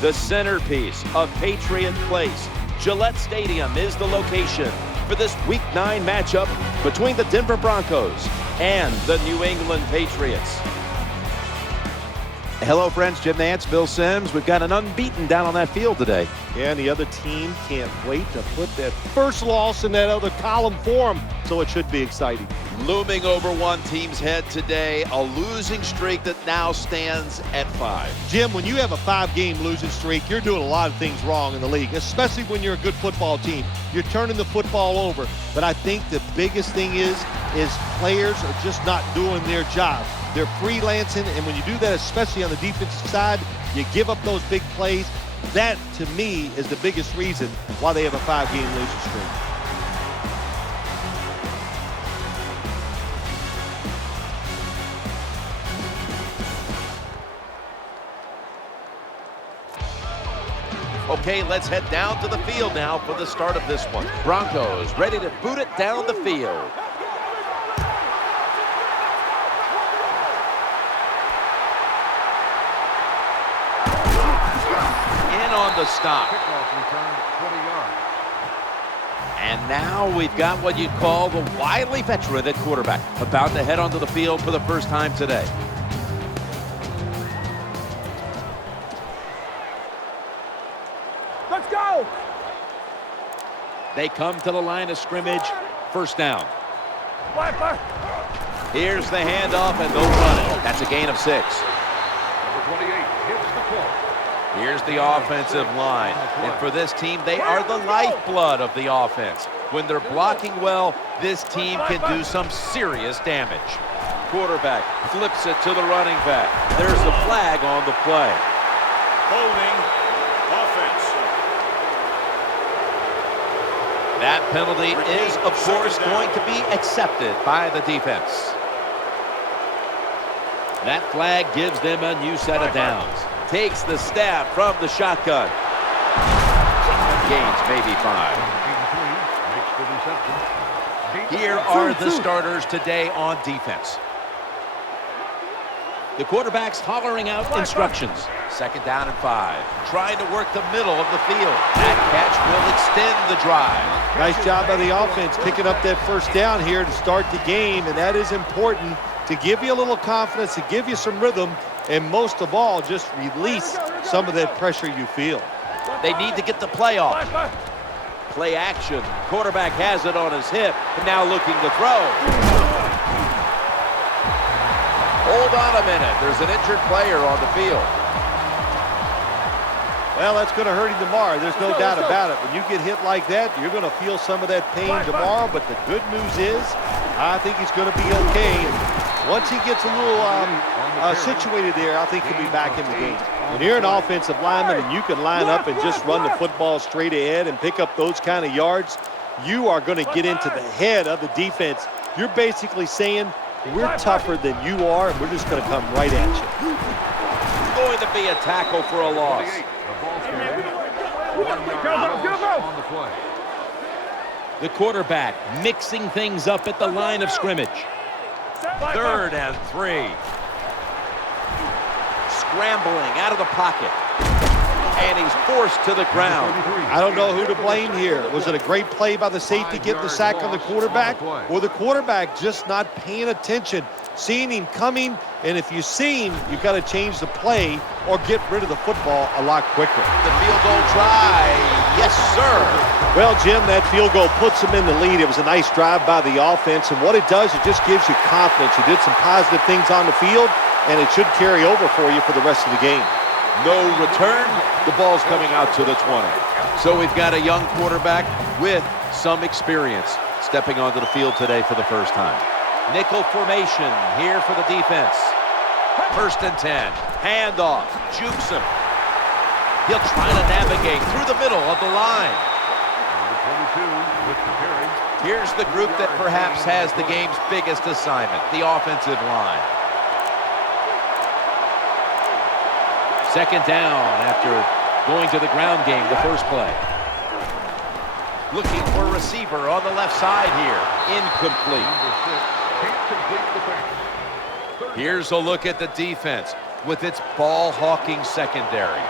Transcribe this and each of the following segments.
The centerpiece of Patriot Place, Gillette Stadium is the location for this Week 9 matchup between the Denver Broncos and the New England Patriots. Hello, friends. Jim Nantz, Bill Sims. We've got an unbeaten down on that field today. Yeah, and the other team can't wait to put that first loss in that other column for them, so it should be exciting. Looming over one team's head today, a losing streak that now stands at 5. Jim, when you have a 5-game losing streak, you're doing a lot of things wrong in the league, especially when you're a good football team. You're turning the football over. But I think the biggest thing is players are just not doing their job. They're freelancing, and when you do that, especially on the defensive side, you give up those big plays. That, to me, is the biggest reason why they have a 5-game losing streak. Okay, let's head down to the field now for the start of this one. Broncos ready to boot it down the field. In on the stop. Kickoff return, 20 yards. And now we've got what you'd call the wily veteran at quarterback, about to head onto the field for the first time today. Let's go! They come to the line of scrimmage, first down. Here's the handoff, and they'll run it. That's a gain of 6. Number 28 hits the clock. Here's the offensive line. And for this team, they are the lifeblood of the offense. When they're blocking well, this team can do some serious damage. Quarterback flips it to the running back. There's the flag on the play. Holding offense. That penalty is, of course, going to be accepted by the defense. That flag gives them a new set of downs. Takes the snap from the shotgun. Gains maybe 5. Here are the starters today on defense. The quarterback's hollering out instructions. Second down and 5. Trying to work the middle of the field. That catch will extend the drive. Nice job by the offense picking up that first down here to start the game, and that is important to give you a little confidence, to give you some rhythm, and most of all, just release some of that pressure you feel. They need to get the play off. Play action. Quarterback has it on his hip, and now looking to throw. Hold on a minute. There's an injured player on the field. Well, that's going to hurt him tomorrow. There's no doubt about it. When you get hit like that, you're going to feel some of that pain tomorrow, but the good news is I think he's going to be okay. Once he gets a little situated there, I think he'll be back in the game. When you're an offensive lineman and you can line up and just run the football straight ahead and pick up those kind of yards, you are going to get into the head of the defense. You're basically saying, we're tougher than you are, and we're just going to come right at you. Going to be a tackle for a loss. On the play. The quarterback mixing things up at the line of scrimmage. 3rd and 3. Scrambling out of the pocket. And he's forced to the ground. I don't know who to blame here. Was it a great play by the safety getting the sack on the quarterback, or the quarterback just not paying attention, seeing him coming? And if you see him, you've got to change the play or get rid of the football a lot quicker. The field goal try. Yes, sir. Well, Jim, that field goal puts them in the lead. It was a nice drive by the offense, and what it does, it just gives you confidence. You did some positive things on the field, and it should carry over for you for the rest of the game. No return. The ball's coming out to the 20. So we've got a young quarterback with some experience stepping onto the field today for the first time. Nickel formation here for the defense. 1st and 10. Handoff. Jukes him. He'll try to navigate through the middle of the line. Number 22 with the carry. Here's the group that perhaps has the game's biggest assignment, the offensive line. Second down after going to the ground game the first play. Looking for a receiver on the left side here. Incomplete. Number 6 can't complete the pass. Here's a look at the defense with its ball-hawking secondary.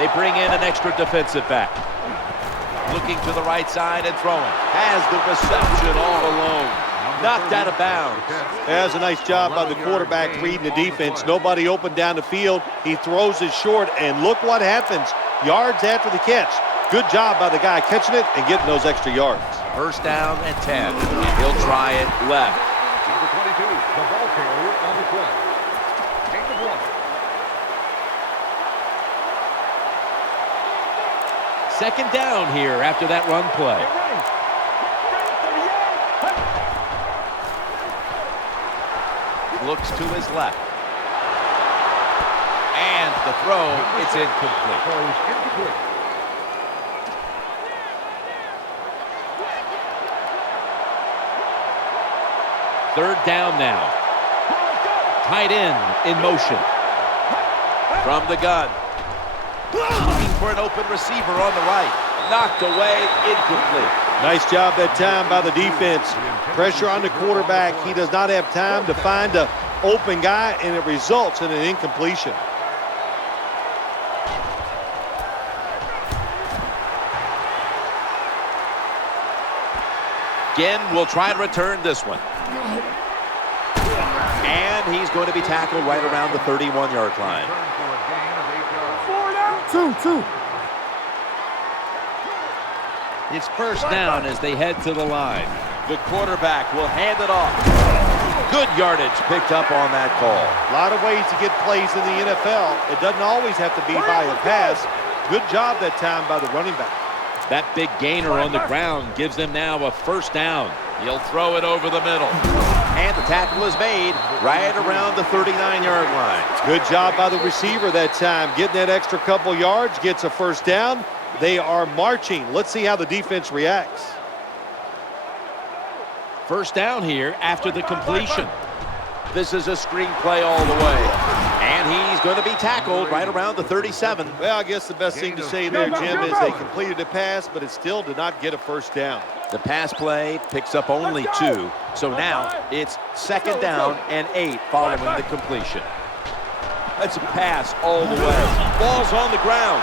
They bring in an extra defensive back. Looking to the right side and throwing. Has the reception all alone. Knocked out of bounds. That's a nice job by the quarterback reading the defense. Nobody open down the field. He throws it short, and look what happens. Yards after the catch. Good job by the guy catching it and getting those extra yards. First down and 10. And he'll try it left. Number 22, the ball carrier on the play. Gain of 1. Second down here after that run play. Looks to his left. And the throw, it's incomplete. Throws incomplete. Third down now. Tight end in motion. From the gun. Looking for an open receiver on the right. Knocked away, incomplete. Nice job that time by the defense. Pressure on the quarterback. He does not have time to find an open guy, and it results in an incompletion. Again, will try to return this one. And he's going to be tackled right around the 31-yard line. Return for a gain of 8 yards. 2. It's first down as they head to the line. The quarterback will hand it off. Good yardage picked up on that call. A lot of ways to get plays in the NFL. It doesn't always have to be by a pass. Good job that time by the running back. That big gainer on the ground gives them now a first down. He'll throw it over the middle. And the tackle is made right around the 39-yard line. Good job by the receiver that time. Getting that extra couple yards, gets a first down. They are marching. Let's see how the defense reacts. First down here after the completion. This is a screen play all the way. And he's going to be tackled right around the 37. Well, I guess the best thing to say there, Jim, is they completed the pass, but it still did not get a first down. The pass play picks up only 2. So now it's second down and 8 following the completion. That's a pass all the way. Ball's on the ground.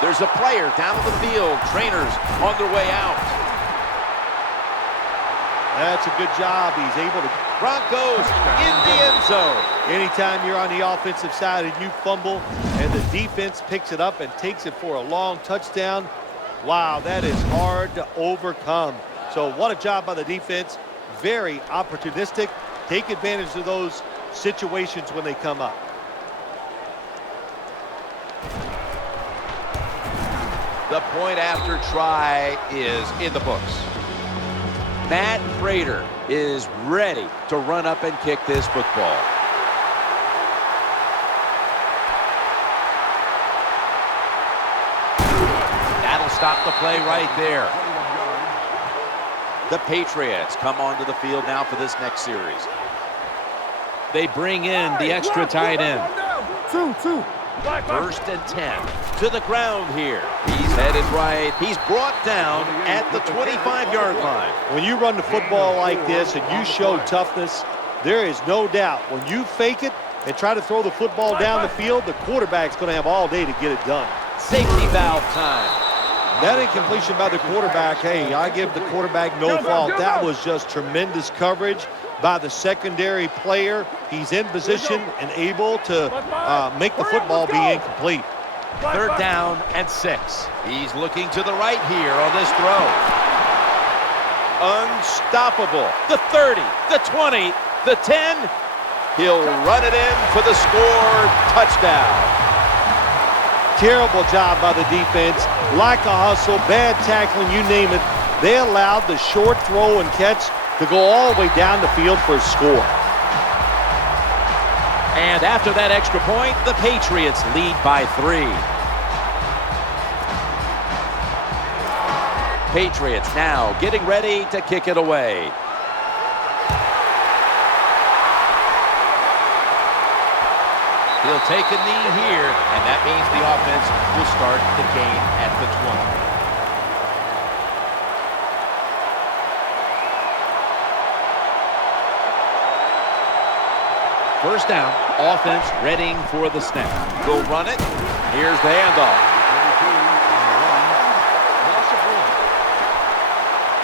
There's a player down on the field. Trainers on their way out. That's a good job. He's able to. Broncos in the end zone. Anytime you're on the offensive side and you fumble and the defense picks it up and takes it for a long touchdown, wow, that is hard to overcome. So what a job by the defense. Very opportunistic. Take advantage of those situations when they come up. The point after try is in the books. Matt Prater is ready to run up and kick this football. That'll stop the play right there. The Patriots come onto the field now for this next series. They bring in the extra tight end. 2. First and 10 to the ground here. He's headed right. He's brought down at the 25-yard line. When you run the football like this and you show toughness, there is no doubt when you fake it and try to throw the football down the field, the quarterback's going to have all day to get it done. Safety valve time. That incompletion by the quarterback, hey, I give the quarterback no fault. That was just tremendous coverage by the secondary player. He's in position and able to make the football be incomplete. Third down and 6. He's looking to the right here on this throw. Unstoppable. The 30, the 20, the 10. He'll run it in for the score. Touchdown. Terrible job by the defense. Like a hustle, bad tackling, you name it. They allowed the short throw and catch to go all the way down the field for a score. And after that extra point, the Patriots lead by 3. Patriots now getting ready to kick it away. He'll take a knee here, and that means the offense will start the game at the 20. First down, offense readying for the snap. Go run it. Here's the handoff.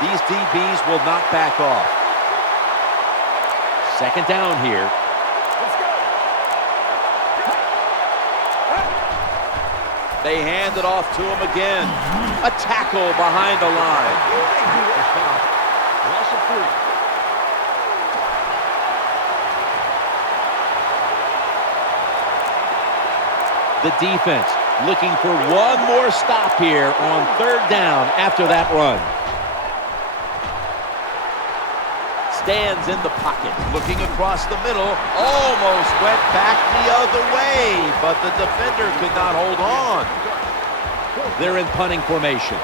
These DBs will not back off. Second down here. They hand it off to him again. A tackle behind the line. Loss of 3. The defense looking for one more stop here on third down after that run. Stands in the pocket, looking across the middle, almost went back the other way, but the defender could not hold on. They're in punting formation.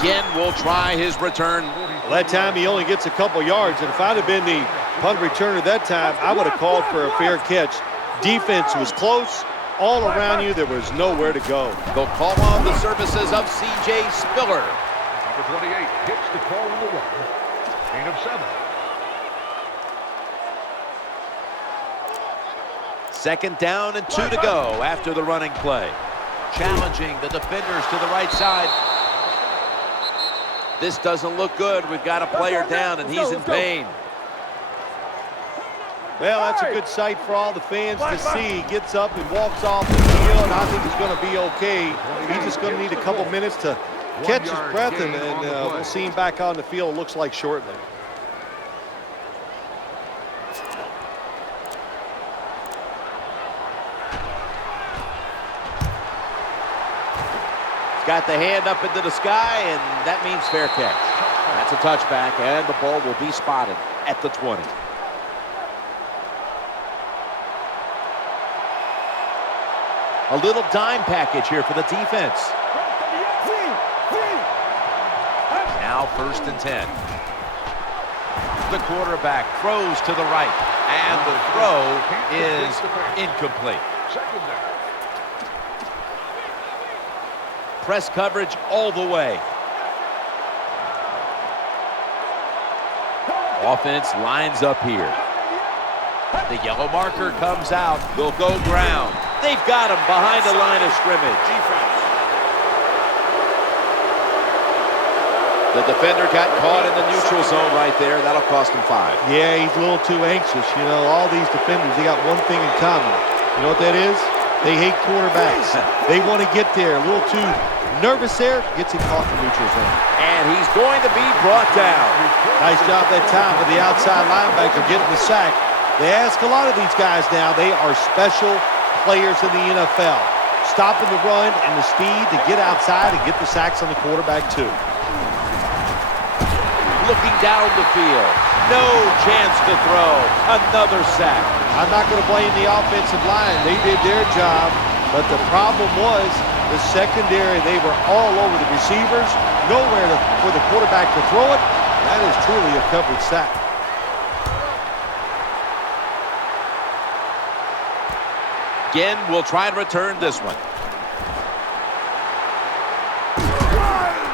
Again, will try his return. Well, that time he only gets a couple yards, and if I'd have been the punt returner that time, I would have called for a fair catch. Defense was close. All around you, there was nowhere to go. They'll call on the services of C.J. Spiller. Number 28 hits the call on the run. Gain of 7. Second down and 2 to go after the running play. Challenging the defenders to the right side. This doesn't look good. We've got a player down, and he's in pain. Well, that's a good sight for all the fans to see. He gets up and walks off the field, and I think he's going to be okay. He's just going to need a couple minutes to catch his breath, and we'll see him back on the field, looks like shortly. Got the hand up into the sky, and that means fair catch. That's a touchback, and the ball will be spotted at the 20. A little dime package here for the defense. Now 1st and 10. The quarterback throws to the right, and the throw is incomplete. Second down. Press coverage all the way. Offense lines up here. The yellow marker comes out. They'll go ground. They've got him behind the line of scrimmage. The defender got caught in the neutral zone right there. That'll cost him 5. Yeah, he's a little too anxious. You know, all these defenders, they got one thing in common. You know what that is? They hate quarterbacks. They want to get there. A little too nervous there. Gets him caught in the neutral zone. And he's going to be brought down. Nice job that time for the outside linebacker getting the sack. They ask a lot of these guys now. They are special players in the NFL. Stopping the run and the speed to get outside and get the sacks on the quarterback too. Looking down the field. No chance to throw. Another sack. I'm not going to blame the offensive line. They did their job. But the problem was the secondary. They were all over the receivers. Nowhere for the quarterback to throw it. That is truly a covered sack. Again, we'll try and return this one.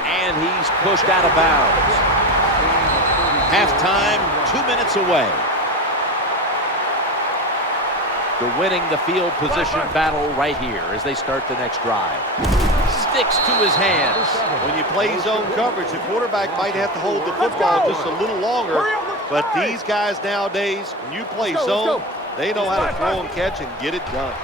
And he's pushed out of bounds. Halftime, 2 minutes away. They're winning the field position battle right here as they start the next drive. Sticks to his hands. When you play zone coverage, the quarterback might have to hold the football just a little longer. But these guys nowadays, when you play zone, they know how to throw and catch and get it done.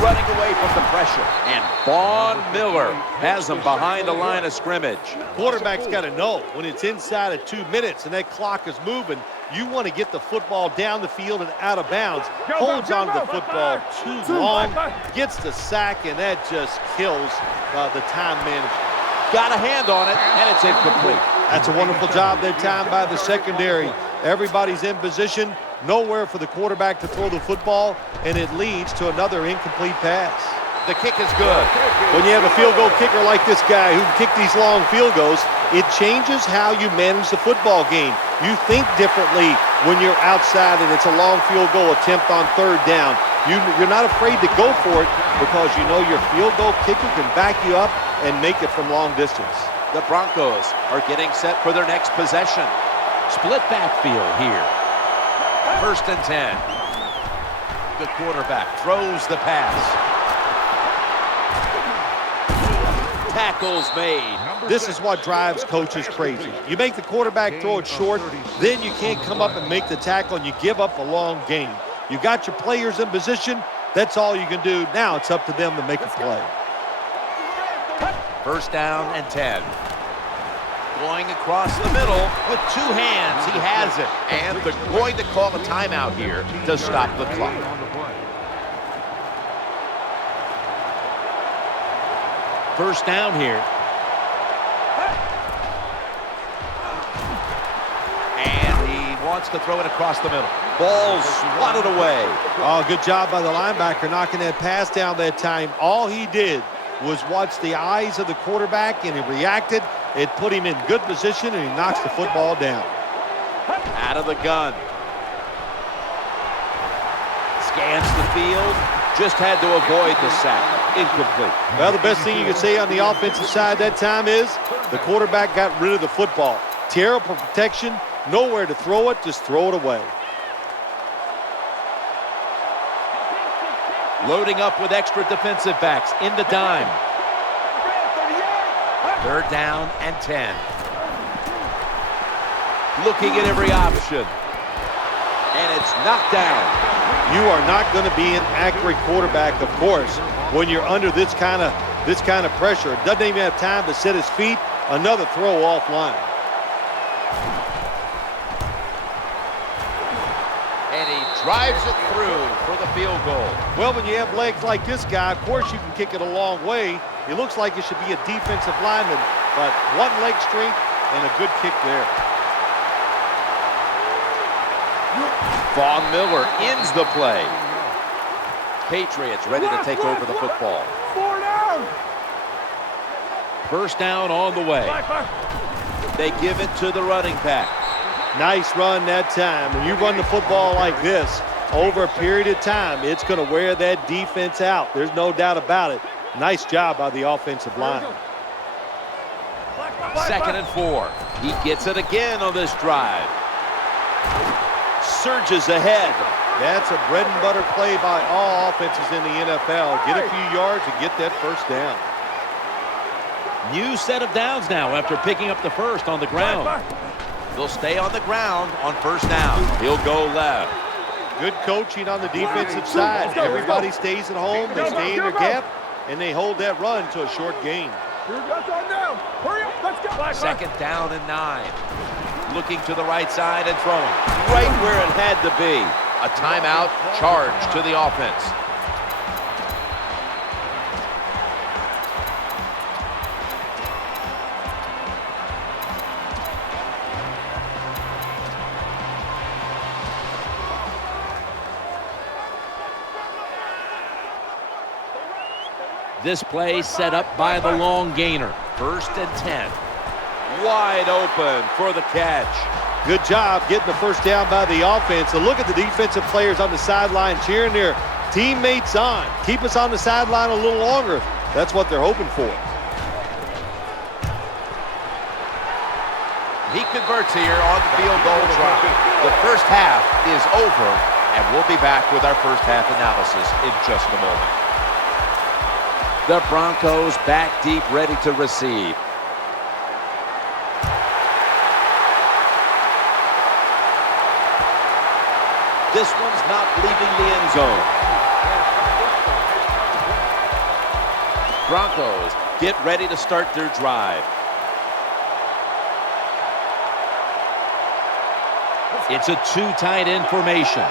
Running away from the pressure. And Von Miller has him behind the line of scrimmage. Quarterback's got to know when it's inside of 2 minutes and that clock is moving, you want to get the football down the field and out of bounds. Holds on to the football too long, gets the sack, and that just kills the time management. Got a hand on it, and it's incomplete. That's a wonderful job that time by the secondary. Everybody's in position. Nowhere for the quarterback to throw the football, and it leads to another incomplete pass. The kick is good. When you have a field goal kicker like this guy who can kick these long field goals, it changes how you manage the football game. You think differently when you're outside and it's a long field goal attempt on third down. You're not afraid to go for it because you know your field goal kicker can back you up and make it from long distance. The Broncos are getting set for their next possession. Split backfield here. 1st and 10. The quarterback throws the pass. Tackles made. This is what drives coaches crazy. You make the quarterback throw it short, then you can't come up and make the tackle, and you give up a long gain. You got your players in position. That's all you can do. Now it's up to them to make a play. 1st down and 10. Going across the middle with 2 hands. He has it. And they're going to call a timeout here to stop the clock. First down here. And he wants to throw it across the middle. Ball swatted away. Oh, good job by the linebacker knocking that pass down that time. All he did was watch the eyes of the quarterback, and he reacted. It put him in good position, and he knocks the football down. Out of the gun. Scans the field. Just had to avoid the sack. Incomplete. Well, the best thing you can say on the offensive side that time is the quarterback got rid of the football. Terrible protection. Nowhere to throw it. Just throw it away. Loading up with extra defensive backs in the dime. 3rd down and 10. Looking at every option. And it's knocked down. You are not going to be an accurate quarterback, of course, when you're under this kind of pressure. Doesn't even have time to set his feet. Another throw offline. And he drives it through for the field goal. Well, when you have legs like this guy, of course you can kick it a long way. It looks like it should be a defensive lineman, but one leg strength and a good kick there. Von Miller ends the play. Patriots ready to take over the football. 4 down. 1st down on the way. They give it to the running back. Nice run that time. When you run the football like this over a period of time, it's going to wear that defense out. There's no doubt about it. Nice job by the offensive line. 2nd and 4. He gets it again on this drive. Surges ahead. That's a bread and butter play by all offenses in the NFL. Get a few yards and get that 1st down. New set of downs now after picking up the 1st on the ground. They'll stay on the ground on 1st down. He'll go left. Good coaching on the defensive side. Everybody stays at home. They stay in their gap, and they hold that run to a short gain. 2nd down and 9. Looking to the right side and throwing. Right where it had to be. A timeout charge to the offense. This play set up by the long gainer. 1st and 10. Wide open for the catch. Good job getting the 1st down by the offense. And look at the defensive players on the sideline cheering their teammates on. Keep us on the sideline a little longer. That's what they're hoping for. He converts here on the field goal try. The 1st half is over, and we'll be back with our 1st half analysis in just a moment. The Broncos back deep, ready to receive. This one's not leaving the end zone. Broncos get ready to start their drive. It's a 2 tight end formation.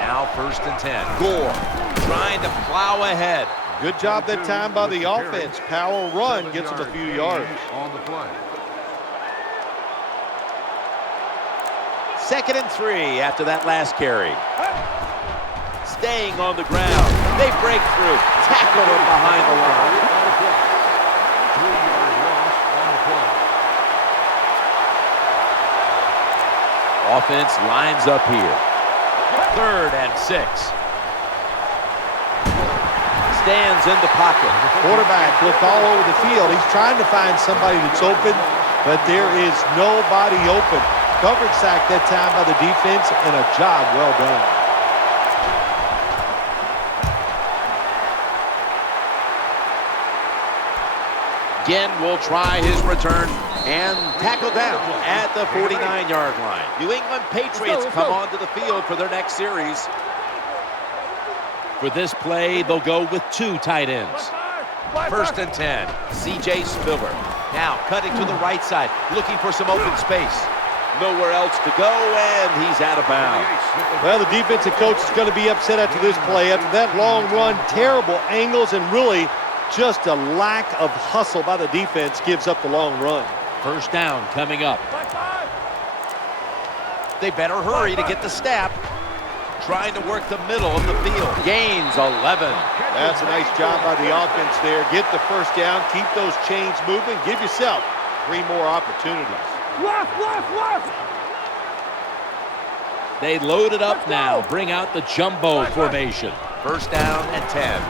Now 1st and 10. Gore trying to plow ahead. Good job that time by the offense. Power run gets them a few yards. On the play. 2nd and 3 after that last carry. Staying on the ground. They break through. Tackle him behind the line. 3-yard loss on the play. Offense lines up here. 3rd and 6. stands in the pocket. Quarterback looked all over the field. He's trying to find somebody that's open, but there is nobody open. Coverage sack that time by the defense, and a job well done. Ginn will try his return and tackle down at the 49-yard line. New England Patriots come onto the field for their next series. For this play, they'll go with 2 tight ends. First and 10, C.J. Spiller. Now cutting to the right side, looking for some open space. Nowhere else to go, and he's out of bounds. Well, the defensive coach is going to be upset after this play. After that long run, terrible angles, and really just a lack of hustle by the defense gives up the long run. First down coming up. They better hurry to get the snap. Trying to work the middle of the field. Gains 11. That's a nice job by the offense there. Get the first down, keep those chains moving, give yourself 3 more opportunities. Left. They load it up now. Bring out the jumbo formation. First down and 10.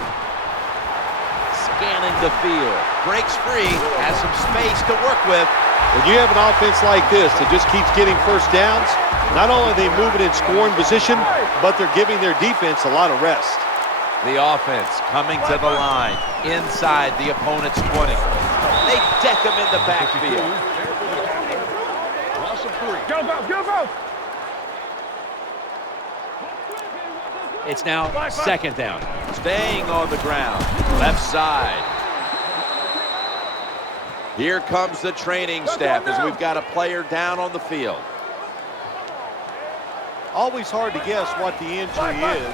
Scanning the field. Breaks free. Has some space to work with. When you have an offense like this that just keeps getting first downs, not only are they moving in scoring position, but they're giving their defense a lot of rest. The offense coming to the line inside the opponent's 20. They deck them in the backfield. Loss of 3. Go. It's now second down. Staying on the ground. Left side. Here comes the training staff as we've got a player down on the field. Always hard to guess what the injury is,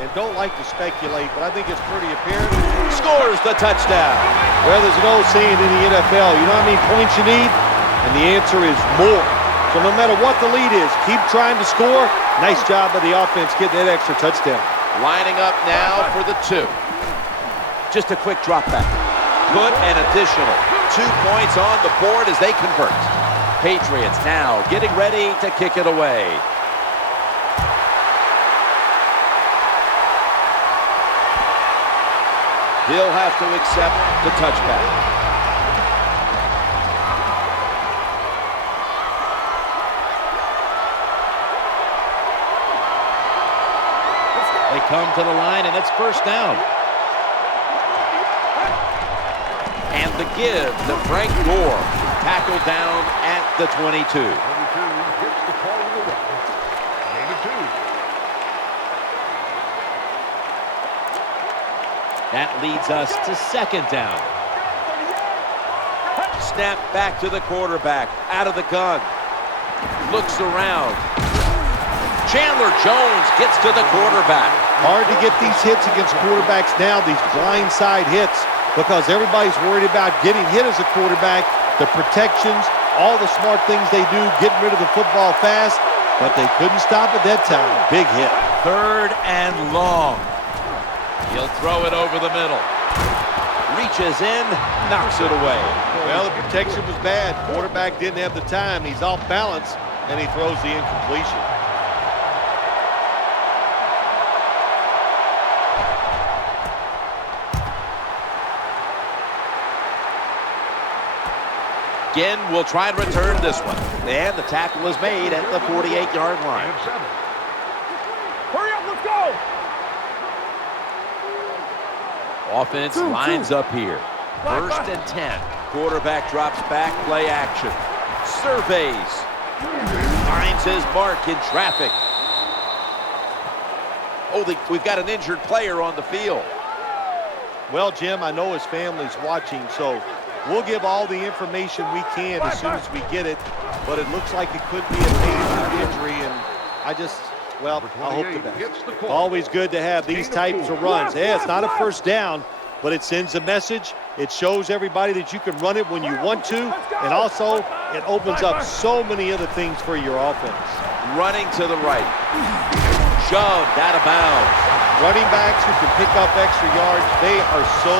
and don't like to speculate, but I think it's pretty apparent. Scores the touchdown. Well, there's an old saying in the NFL, you know how many points you need? And the answer is more. So no matter what the lead is, keep trying to score. Nice job by the offense getting that extra touchdown. Lining up now for the 2. Just a quick drop back. Put an additional 2 points on the board as they convert. Patriots now getting ready to kick it away. He'll have to accept the touchback. They come to the line, and it's first down. And the give to Frank Gore. Tackled down at the 22. 22 gets the call on the run. Gain of 2. That leads us to second down. Snap back to the quarterback. Out of the gun. Looks around. Chandler Jones gets to the quarterback. Hard to get these hits against quarterbacks now, these blindside hits, because everybody's worried about getting hit as a quarterback, the protections, all the smart things they do, getting rid of the football fast, but they couldn't stop it that time. Big hit. Third and long. He'll throw it over the middle. Reaches in, knocks it away. Well, the protection was bad. Quarterback didn't have the time. He's off balance, and he throws the incompletion. Ginn will try and return this one. And the tackle is made at the 48-yard line. Gain of 7. Hurry up, let's go! Offense lines up here. First and 10. Quarterback drops back, play action. Surveys. Finds his mark in traffic. Oh, we've got an injured player on the field. Well, Jim, I know his family's watching, so we'll give all the information we can as soon as we get it, but it looks like it could be a major injury, and I hope the best. Always good to have these types of runs. Yeah, it's not a first down, but it sends a message. It shows everybody that you can run it when you want to, and also it opens up so many other things for your offense. Running to the right. Shoved out of bounds. Running backs who can pick up extra yards, they are so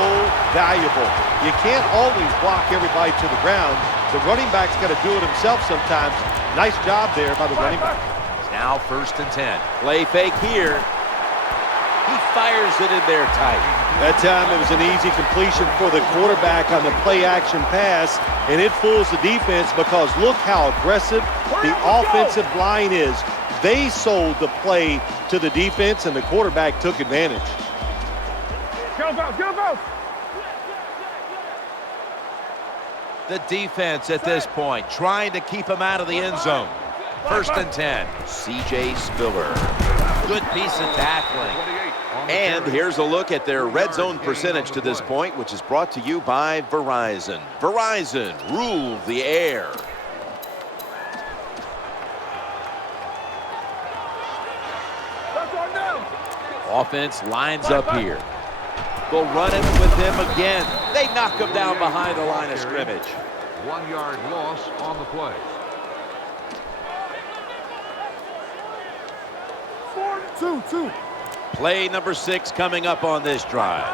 valuable. You can't always block everybody to the ground. The running back's got to do it himself sometimes. Nice job there by the running back. Now first and 10. Play fake here. He fires it in there tight. That time it was an easy completion for the quarterback on the play-action pass, and it fools the defense because look how aggressive the offensive line is. They sold the play to the defense, and the quarterback took advantage. Go, go, go, go. The defense at this point trying to keep him out of the end zone. 1st and 10. C.J. Spiller. Good piece of tackling. And here's a look at their red zone percentage to this point, which is brought to you by Verizon. Verizon, rule the air. Offense lines up here. They'll run it with him again. They knock him down behind the line of scrimmage. 1 yard loss on the play. 4-2-2. Play number 6 coming up on this drive.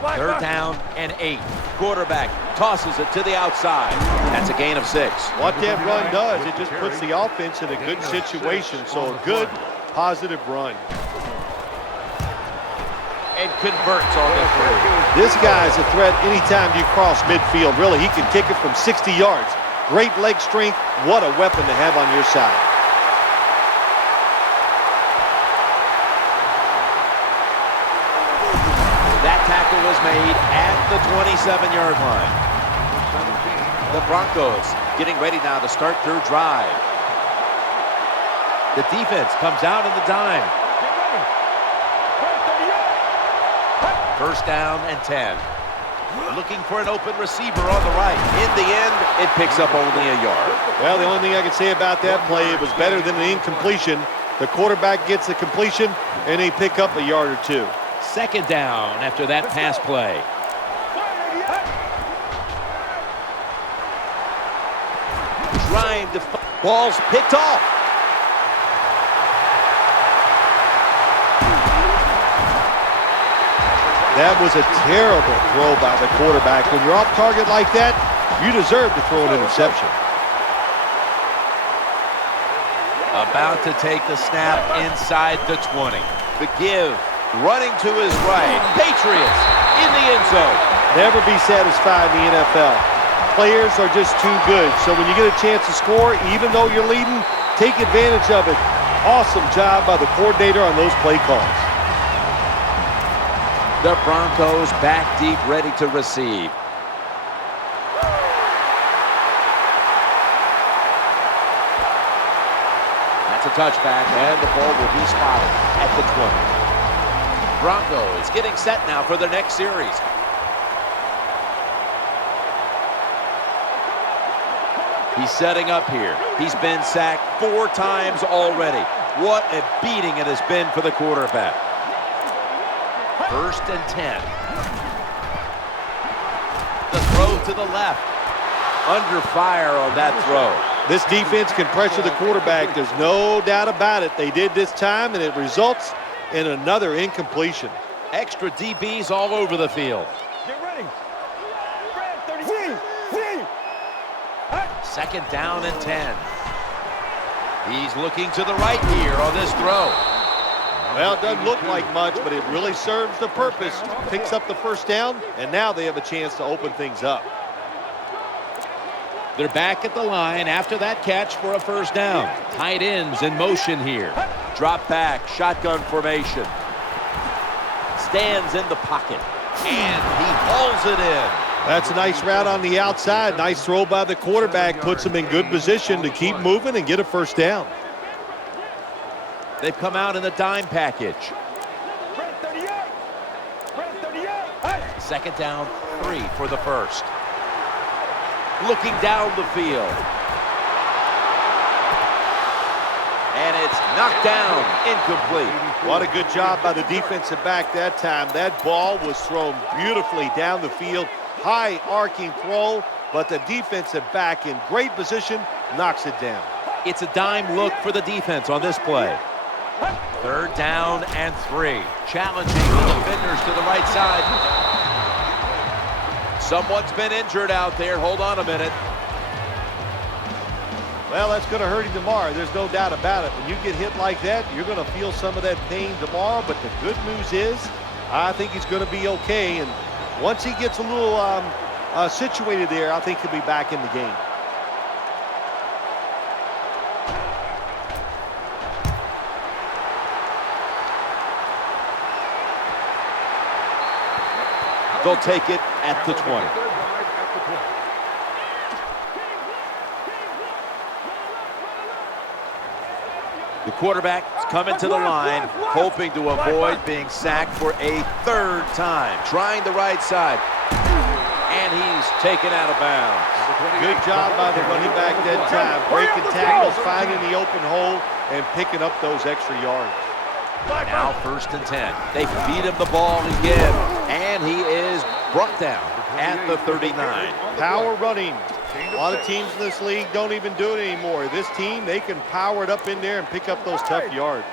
3rd down and 8. Quarterback tosses it to the outside. That's a gain of 6. What that run does, it just puts the offense in a good situation. So a good, positive run. And converts on the 3. This guy's a threat anytime you cross midfield. Really, he can kick it from 60 yards. Great leg strength. What a weapon to have on your side. That tackle was made at the 27-yard line. The Broncos getting ready now to start their drive. The defense comes out in the dime. 1st down and 10. Looking for an open receiver on the right. In the end, it picks up only a yard. Well, the only thing I can say about that play, it was better than an incompletion. The quarterback gets the completion, and they pick up a yard or 2. 2nd down after that pass play. Trying to... Ball's picked off. That was a terrible throw by the quarterback. When you're off target like that, you deserve to throw an interception. About to take the snap inside the 20. The give, running to his right. Patriots in the end zone. Never be satisfied in the NFL. Players are just too good. So when you get a chance to score, even though you're leading, take advantage of it. Awesome job by the coordinator on those play calls. The Broncos back deep, ready to receive. That's a touchback, and the ball will be spotted at the 20. Broncos getting set now for their next series. He's setting up here. He's been sacked 4 times already. What a beating it has been for the quarterback. 1st and 10. The throw to the left. Under fire on that throw. This defense can pressure the quarterback. There's no doubt about it. They did this time, and it results in another incompletion. Extra DBs all over the field. Get ready. 2nd down and 10. He's looking to the right here on this throw. Well, it doesn't look like much, but it really serves the purpose. Picks up the 1st down, and now they have a chance to open things up. They're back at the line after that catch for a 1st down. Tight ends in motion here. Drop back, shotgun formation. Stands in the pocket, and he hauls it in. That's a nice route on the outside. Nice throw by the quarterback. Puts him in good position to keep moving and get a 1st down. They've come out in the dime package. 2nd down, 3 for the 1st. Looking down the field. And it's knocked down, incomplete. What a good job by the defensive back that time. That ball was thrown beautifully down the field. High arcing throw, but the defensive back in great position knocks it down. It's a dime look for the defense on this play. 3rd down and 3. Challenging the defenders to the right side. Someone's been injured out there. Hold on a minute. Well, that's going to hurt him tomorrow. There's no doubt about it. When you get hit like that, you're going to feel some of that pain tomorrow. But the good news is, I think he's going to be okay. And once he gets a little situated there, I think he'll be back in the game. They'll take it at the 20. The quarterback is coming to the line, hoping to avoid being sacked for a third time. Trying the right side, and he's taken out of bounds. Good job by the running back that time. Breaking tackles, finding the open hole, and picking up those extra yards. Now 1st and 10. They feed him the ball again, and he is brought down at the 39. Power running. A lot of teams in this league don't even do it anymore. This team, they can power it up in there and pick up those tough yards.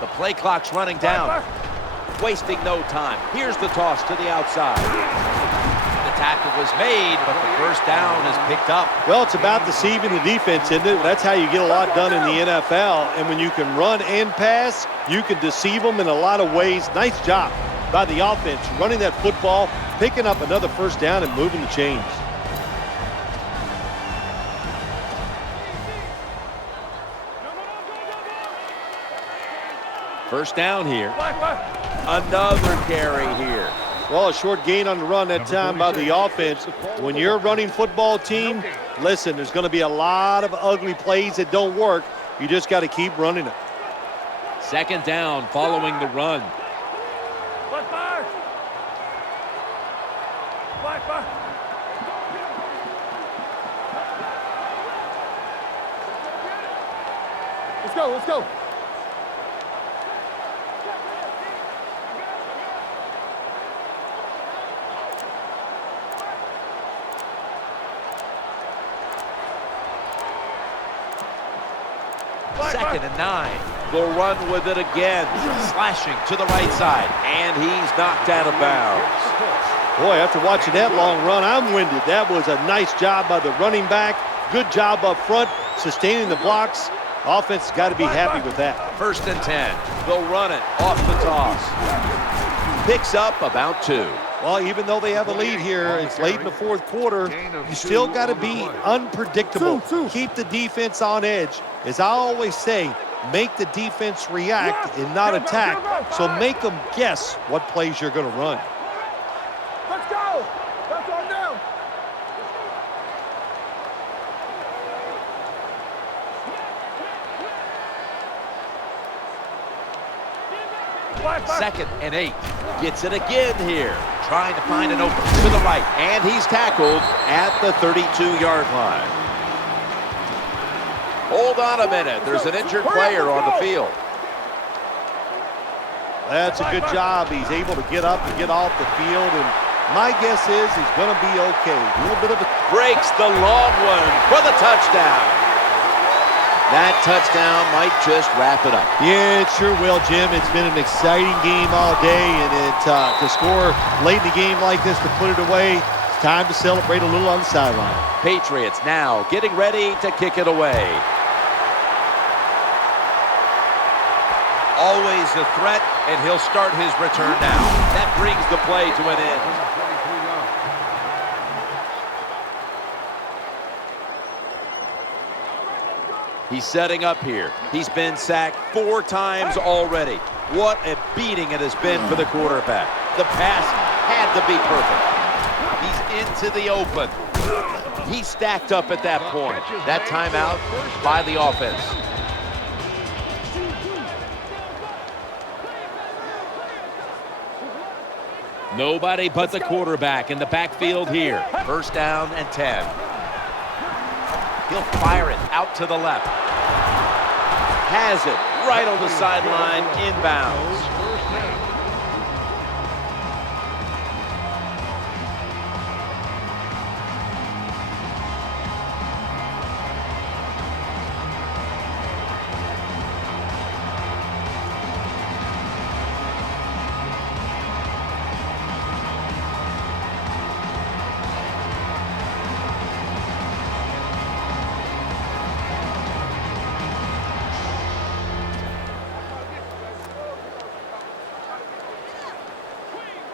The play clock's running down. Wasting no time. Here's the toss to the outside. The tackle was made, but the first down is picked up. Well, it's about deceiving the defense, isn't it? That's how you get a lot done in the NFL. And when you can run and pass, you can deceive them in a lot of ways. Nice job by the offense, running that football, picking up another first down and moving the chains. First down here. Another carry here. Well, a short gain on the run that time by the offense. When you're a running football team, listen, there's going to be a lot of ugly plays that don't work. You just got to keep running it. 2nd down following the run. Let's go, let's go. Second and 9. They'll run with it again. Slashing to the right side. And he's knocked out of bounds. Boy, after watching that long run, I'm winded. That was a nice job by the running back. Good job up front, sustaining the blocks. Offense has got to be happy with that. 1st and 10. They'll run it off the toss. Picks up about 2. Well, even though they have a lead here, it's late in the 4th quarter, you still got to be unpredictable. Keep the defense on edge. As I always say, make the defense react and not attack. So make them guess what plays you're going to run. Let's go. That's on down. Second and 8. Gets it again here. Trying to find an open to the right. And he's tackled at the 32-yard line. Hold on a minute. There's an injured player on the field. That's a good job. He's able to get up and get off the field. And my guess is he's going to be okay. A little bit of a... Breaks the long one for the touchdown. That touchdown might just wrap it up. Yeah, it sure will, Jim. It's been an exciting game all day, and to score late in the game like this, to put it away, it's time to celebrate a little on the sideline. Patriots now getting ready to kick it away. Always a threat, and he'll start his return now. That brings the play to an end. He's setting up here. He's been sacked 4 times already. What a beating it has been for the quarterback. The pass had to be perfect. He's into the open. He stacked up at that point. That timeout by the offense. Nobody but the quarterback in the backfield here. 1st down and 10. He'll fire it out to the left. Has it right on the sideline, inbounds.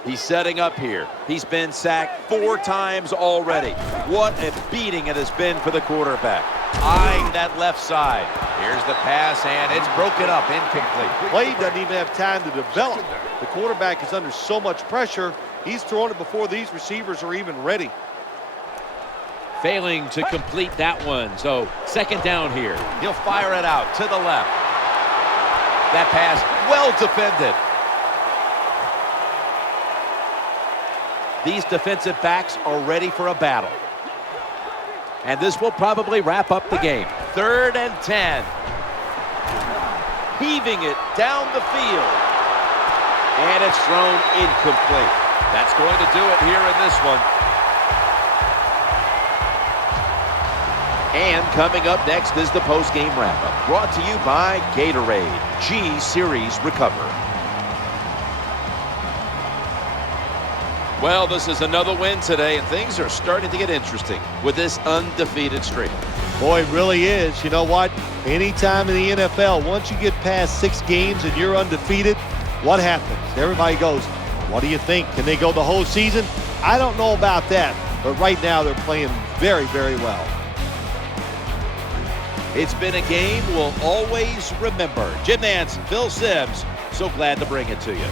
He's setting up here. He's been sacked 4 times already. What a beating it has been for the quarterback. Eyeing that left side. Here's the pass, and it's broken up, incomplete. Play doesn't even have time to develop. The quarterback is under so much pressure, he's throwing it before these receivers are even ready. Failing to complete that one, so second down here. He'll fire it out to the left. That pass, well defended. These defensive backs are ready for a battle. And this will probably wrap up the game. 3rd and 10. Heaving it down the field. And it's thrown incomplete. That's going to do it here in this one. And coming up next is the post-game wrap-up. Brought to you by Gatorade. G-Series Recover. Well, this is another win today, and things are starting to get interesting with this undefeated streak. Boy, it really is. You know what? Anytime in the NFL, once you get past 6 games and you're undefeated, what happens? Everybody goes, what do you think? Can they go the whole season? I don't know about that, but right now they're playing very, very well. It's been a game we'll always remember. Jim Nance, Phil Simms, so glad to bring it to you.